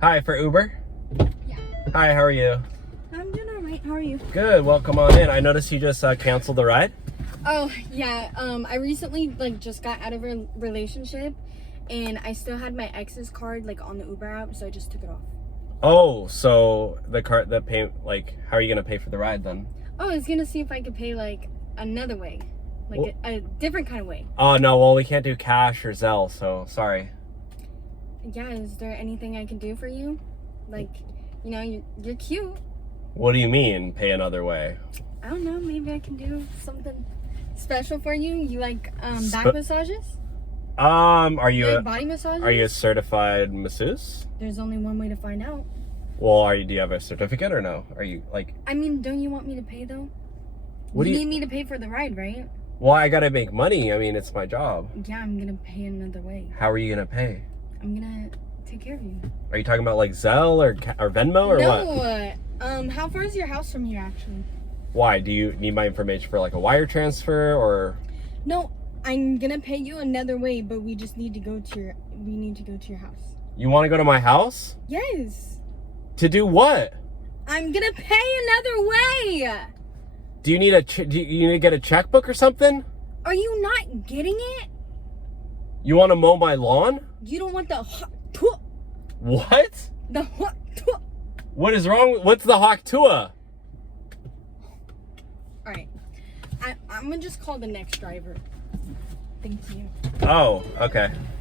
Hi, for Uber? Yeah. Hi, how are you? I'm doing alright. How are you? Good. Well, come on in. I noticed you just canceled the ride. Oh, yeah. I recently just got out of a relationship and I still had my ex's card on the Uber app, so I just took it off. Oh, so the how are you gonna pay for the ride then? Oh, I was gonna see if I could pay another way. A different kind of way. Oh, no, well, we can't do cash or Zelle, so sorry. Yeah, is there anything I can do for you? You're cute. What do you mean, pay another way? I don't know, maybe I can do something special for you. You like back massages? Are you like body massages? Are you a certified masseuse? There's only one way to find out. Well, do you have a certificate or no? Are you I mean, don't you want me to pay though? You need me to pay for the ride, right? Well, I gotta make money. I mean, it's my job. Yeah, I'm gonna pay another way. How are you gonna pay? I'm gonna take care of you. Are you talking about Zelle or Venmo or what? No. How far is your house from here actually? Why? Do you need my information for a wire transfer or? No, I'm gonna pay you another way, but we need to go to your house. You want to go to my house? Yes. To do what? I'm gonna pay another way. Do you need do you need to get a checkbook or something? Are you not getting it? You want to mow my lawn? You don't want the What? The What is wrong? What's the hawk tua? All right, I'm gonna just call the next driver. Thank you. Oh, okay.